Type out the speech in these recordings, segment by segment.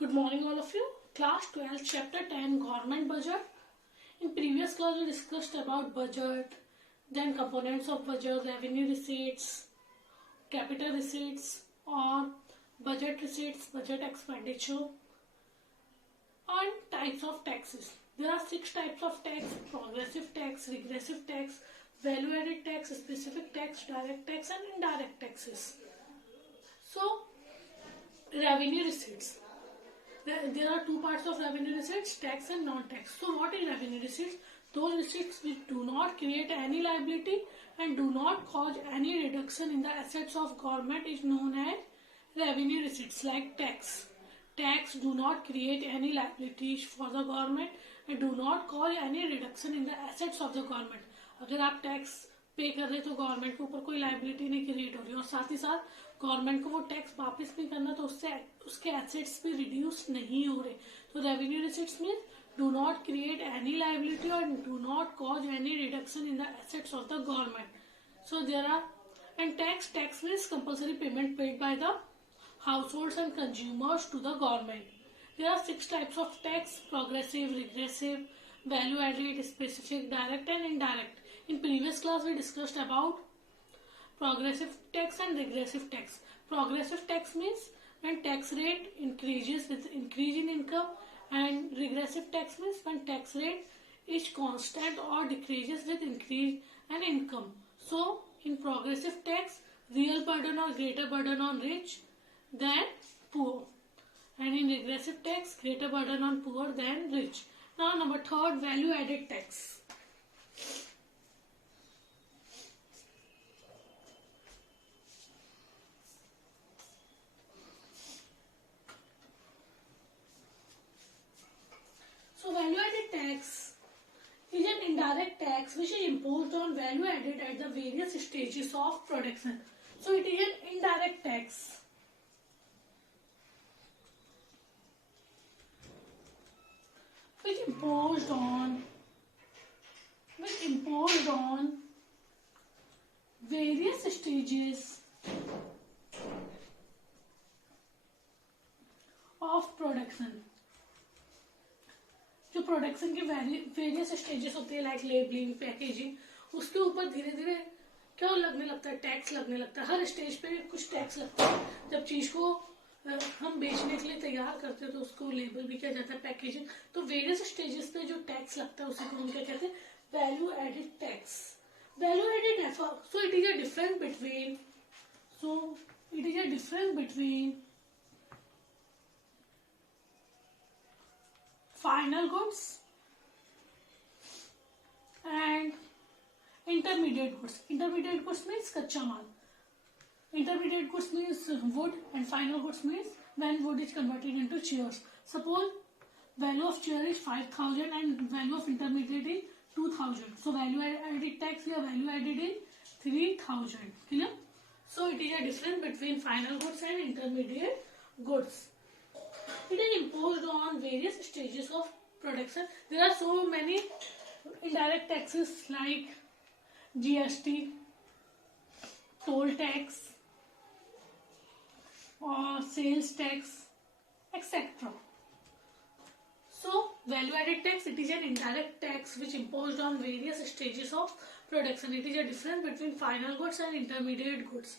Good morning all of you. Class 12 chapter 10 government budget. In previous class we discussed about budget, then components of budget, revenue receipts, capital receipts or budget receipts, budget expenditure and types of taxes. There are 6 types of tax: progressive tax, regressive tax, value added tax, specific tax, direct tax and indirect taxes. So revenue receipts. There are 2 parts of revenue receipts, tax and non-tax. So what is revenue receipts? Those receipts which do not create any liability and do not cause any reduction in the assets of government is known as revenue receipts. Like tax. Tax do not create any liabilities for the government and do not cause any reduction in the assets of the government. अगर आप tax पे कर रहे तो government के ऊपर कोई liability नहीं क्रिएट हो रही और साथ ही साथ गवर्नमेंट को वो टैक्स वापस नहीं करना तो उससे उसके एसेट्स भी रिड्यूस नहीं हो रहे. तो रेवेन्यू रिसीट्स में do not create any liability और do not cause any reduction in the assets of the government. So there are and tax means compulsory payment paid by the households and consumers to the government. There are 6 types of tax: progressive, regressive, value added, specific, direct and indirect. In previous class we discussed about progressive tax and regressive tax. Progressive tax means when tax rate increases with increase in income, and regressive tax means when tax rate is constant or decreases with increase in income. So in progressive tax, real burden or greater burden on rich than poor, and in regressive tax, greater burden on poor than rich. Now number 3, value added tax. So value added tax is an indirect tax which is imposed on value added at the various stages of production. So it is an indirect tax. Which imposed on various stages of production. जो production के various stages होते हैं like labelling, packaging, उसके ऊपर धीरे धीरे क्या लगने लगता है, टैक्स लगने लगता है. हर स्टेज पे कुछ टैक्स लगता है. जब चीज को हम बेचने के लिए तैयार करते हैं तो उसको लेबल भी किया जाता है, पैकेजिंग. तो वेरियस स्टेजेस पे जो टैक्स लगता है उसी को हम क्या कहते हैं, value added tax. Value added so it is a difference between final goods and intermediate goods. Intermediate goods means kacha maal. Intermediate goods means wood, and final goods means when wood is converted into chairs. Suppose value of chair is 5,000 and value of intermediate is 2,000. So value added tax here, value added is 3,000. Clear? So it is a difference between final goods and intermediate goods. It is imposed on various stages of production. There are so many indirect taxes like GST, toll tax, or sales tax, etc. So value added tax, it is an indirect tax which imposed on various stages of production. It is a difference between final goods and intermediate goods.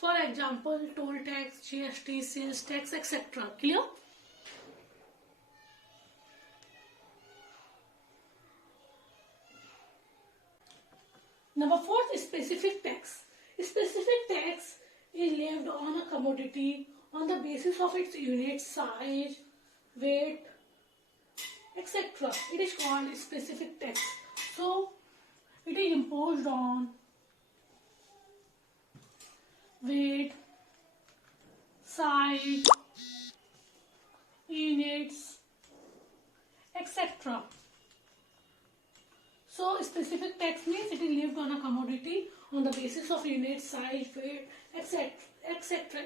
For example, toll tax, GST, sales tax, etc. Clear? Number 4 is specific tax. Specific tax is levied on a commodity on the basis of its unit size, weight, etc. It is called specific tax. So it is imposed on weight, size, units, etc. So specific tax means it is levied on a commodity on the basis of unit, size, weight, etc.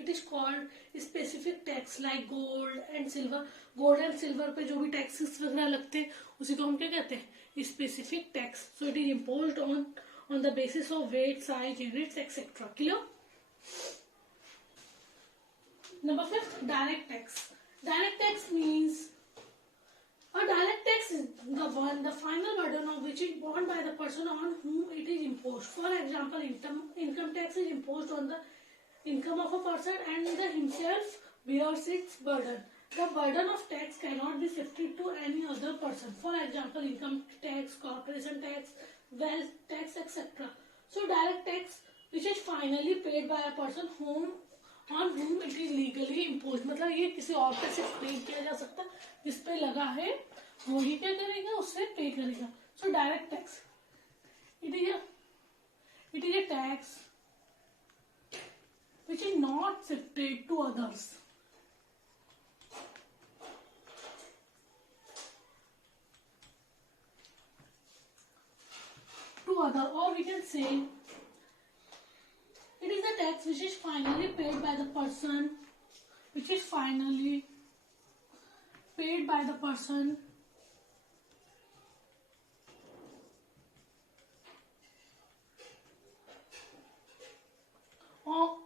It is called specific tax. Like gold and silver. Gold and silver पे जो भी taxes वगैरह लगते हैं उसी को हम क्या कहते हैं, specific tax. So it is imposed on the basis of weight, size, units, etc. Clear? Number 5, direct tax. Direct one, the final burden of which is borne by the person on whom it is imposed. For example, income tax is imposed on the income of a person and the himself bears its burden. The burden of tax cannot be shifted to any other person. For example, income tax, corporation tax, wealth tax, etc. So direct tax which is finally paid by a person on whom it is legally imposed. मतलब ये किसी और पे सिर्फ पे किया जा सकता है, जिस पे लगा है वही क्या करेगा, उससे पे करेगा. So direct tax, it is a tax which is not shifted to others. Or we can say it is a tax which is finally paid by the person,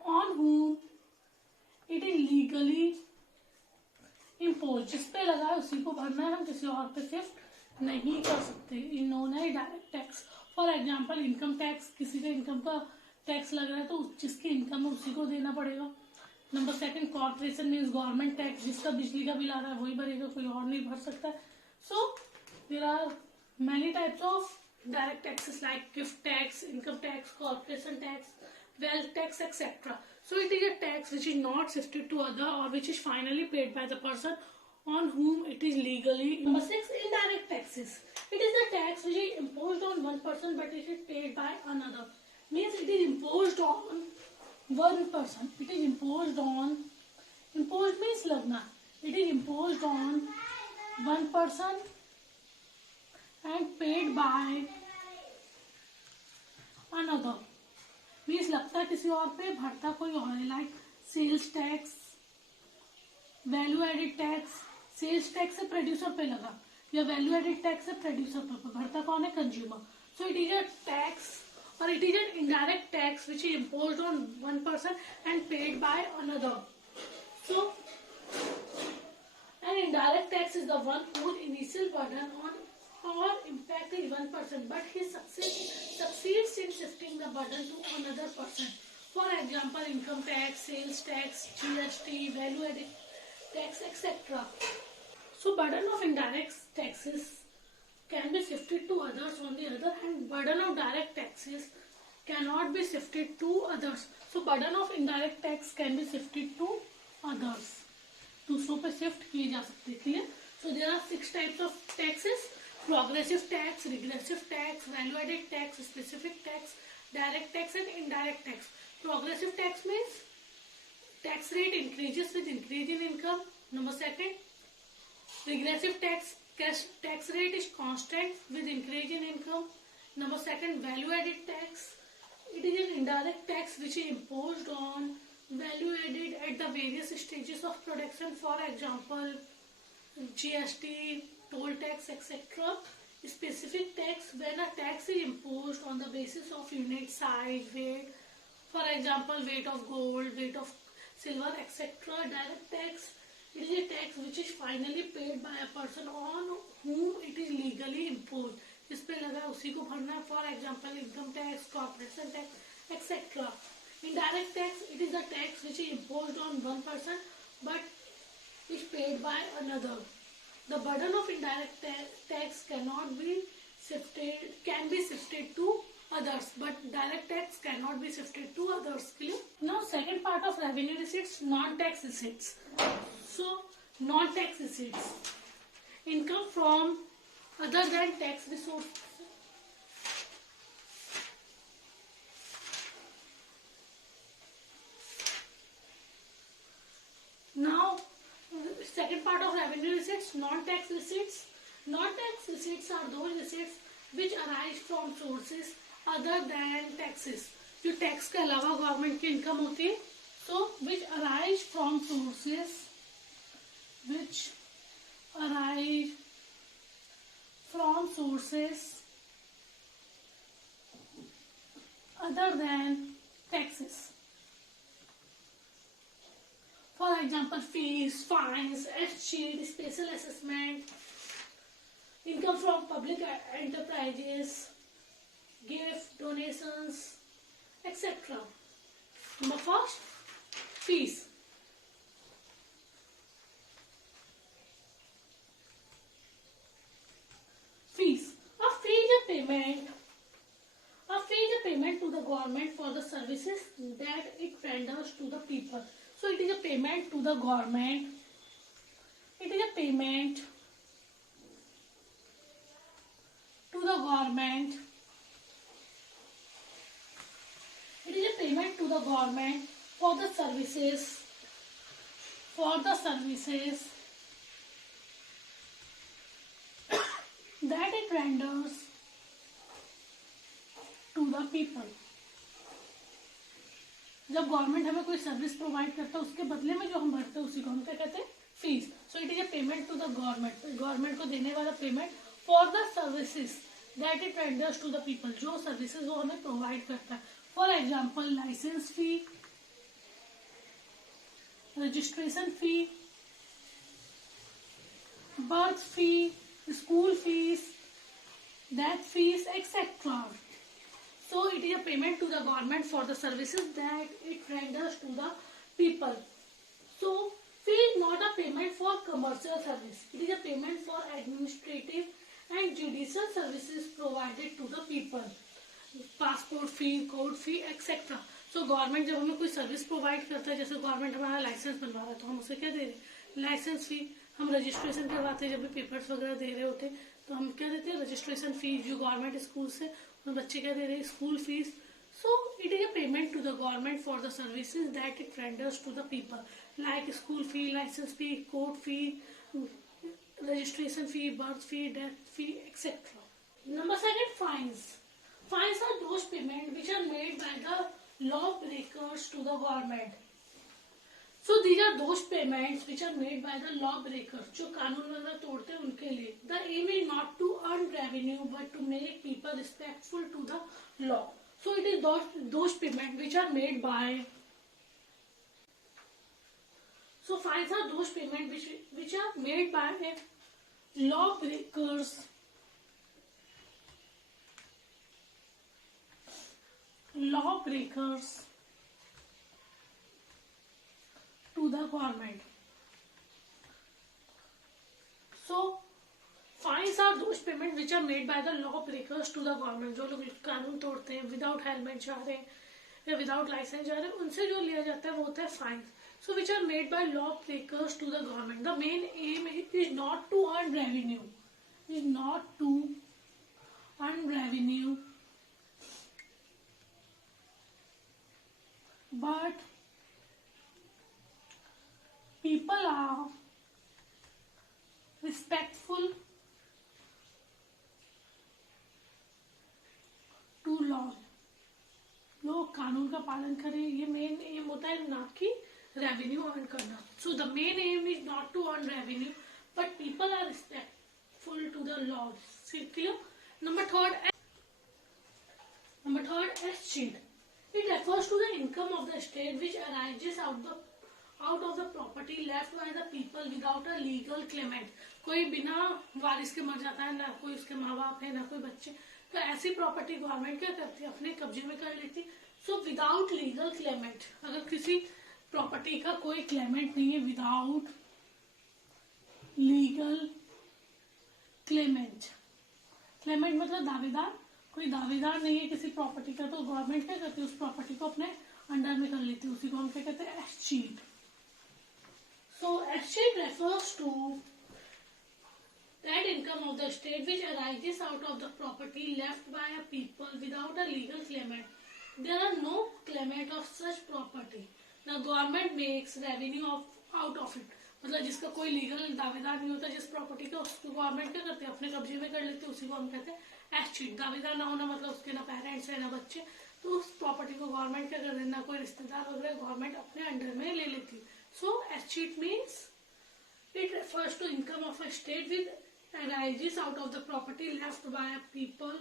on whom it is legally imposed. जिस पे लगा है उसी को भरना है, हम किसी और पे शिफ्ट नहीं कर सकते. इन्होंने direct tax. For example income tax, किसी का इनकम का टैक्स लग रहा है तो जिसकी इनकम है उसी को देना पड़ेगा. Number second, corporation means government tax, जिसका बिजली का बिल आ रहा है वही भरेगा, कोई और नहीं भर सकता. So there are many types of direct taxes like gift tax, income tax, corporation tax, wealth tax, etc. So it is a tax which is not shifted to other or which is finally paid by the person on whom it is legally. Number 6, indirect taxes. It is a tax which is imposed on one person but it is paid by another. Means it is imposed on one person. It is imposed means lagna. It is imposed on one person and paid by another. Means लगता है किसी और पे, भरता कोई और है. Like sales tax, value added tax. Sales tax से प्रोड्यूसर पे लगा या वैल्यू एडिड टैक्स से प्रोड्यूसर पे, भरता कौन है, consumer. So it is a tax और it is an indirect tax which is imposed on one person and paid by another. So an indirect tax is the one whose initial burden on or impact is one person but he succeeds in shifting the burden to another person. For example, income tax, sales tax, GST, value added tax, etc. So burden of indirect taxes can be shifted to others. On the other hand, burden of direct taxes cannot be shifted to others. So burden of indirect tax can be shifted to others. दूसरों पे shift किए जा सकते हैं. Clear? So there are 6 types of taxes: progressive tax, regressive tax, value added tax, specific tax, direct tax and indirect tax. Progressive tax means tax rate increases with increase in income. Number second, regressive tax rate is constant with increase in income. Number second, value added tax. It is an indirect tax which is imposed on value added at the various stages of production. For example, GST, toll tax, etc. Specific tax, when a tax is imposed on the basis of unit size, weight. For example, weight of gold, weight of silver, etc. Direct tax, it is a tax which is finally paid by a person on whom it is legally imposed. जिस पे लगा उसी को भरना है. For example, income tax, corporation tax, etc. Indirect tax, it is a tax which is imposed on one person but is paid by another. The burden of indirect tax can be shifted to others, but direct tax cannot be shifted to others. Clear? Now, second part of revenue receipts, non-tax receipts. So, non-tax receipts, income from other than tax resources. Now, second part of revenue receipts, non-tax receipts. Non-tax receipts are those receipts which arise from sources other than taxes. जो tax के अलावा government की income होती है, so which arise from sources other than taxes. For example, fees, fines, escheat, special assessment. income from public enterprises, gift, donations, etc. Number first, fees. Fees. A fee is a payment. A fee is a payment to the government for the services that it renders to the people. So it is a payment to the government. It is a payment to the government. It is a payment to the government for the services. That it renders to the people. जब government हमें कोई service provide करता है उसके बदले में जो हम भरते हैं उसी को हम क्या कहते हैं, fees. So it is a payment to the government. Government को देने वाला payment for the services that it renders to the people. जो सर्विसेज वो हमें प्रोवाइड करता है. For example licence fee, registration fee, birth fee, school fees, death fees, etc. So it is a payment to the government for the services that it renders to the people. So fee is not a payment for commercial service. It is a payment for administrative and judicial services provided to the people. Passport fee, court fee, etcetera. So government जब हमें कोई service provide करता है, जैसे government हमारा licence बनवा रहा है तो हम उसे क्या दे रहे हैं, लाइसेंस फी. हम रजिस्ट्रेशन करवाते हैं, जब भी पेपर्स वगैरह दे रहे होते हैं तो हम क्या देते हैं, रजिस्ट्रेशन फी. जो गवर्नमेंट स्कूल से बच्चे क्या दे रहे हैं, school fees. So it is a payment to the government for the services that it renders to the people, like school fee, licence fee, court fee, registration fee, birth fee, death fee, etcetera. Number second, fines. Fines are those payments which are made by the lawbreakers to the government. So these are those payments which are made by the lawbreakers, जो कानून वगैरह तोड़ते हैं उनके लिए. The aim is not to earn revenue but to make people respectful to the law. So it is those payments which are made by. So fines are those payments which are made by lawbreakers. Lawbreakers to the government. So fines are those payments which are made by the lawbreakers to the government. जो लोग कानून तोड़ते हैं, without helmet जा रहे हैं या without licence जा रहे हैं, उनसे जो लिया जाता है वो होता है fine. So which are made by lawbreakers to the government. The main aim is not to earn revenue. Is not to earn revenue. But people are respectful to law. लोग कानून का पालन करें, ये मेन एम होता है, ना कि रेवेन्यू अर्न करना. So the main aim is not to earn revenue but people are respectful to the law. Clear. Number third, exchange. It refers to the income of the state which arises out of the property left by the people without a legal claimant. कोई बिना वारिस के मर जाता है, ना कोई उसके माँ बाप है, ना कोई बच्चे, तो ऐसी प्रॉपर्टी गवर्नमेंट क्या करती है, अपने कब्जे में कर लेती. So without legal Clement. अगर किसी प्रॉपर्टी का कोई क्लेमेंट नहीं है, विदाउट लीगल क्लेमेंट. क्लेमेंट मतलब दावेदार. कोई दावेदार नहीं है किसी प्रॉपर्टी का, तो गवर्नमेंट क्या करती है, उस प्रॉपर्टी को अपने अंडर में कर लेती है. उसी को हम क्या कहते हैं, exchange. So exchange refers to that income of the state which arises out of the property left by a people without a legal claimant. There are no claimant of such property. The government makes revenue out of it. मतलब जिसका कोई legal दावेदार नहीं होता जिस property का, उसको government क्या करते हैं, अपने कब्जे में कर लेते हैं. उसी को हम कहते हैं एक्सचेंज. दावेदार ना होना मतलब उसके ना पेरेंट्स है ना बच्चे, तो उस प्रॉपर्टी को गवर्नमेंट क्या कर देना, कोई रिश्तेदार वगैरह गवर्नमेंट अपने अंडर में ले लेती है. So exchange means it refers to income of a state which arises out of the property left by a people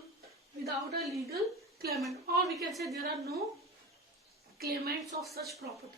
without a legal claimant, or we can say there are no claimants of such property.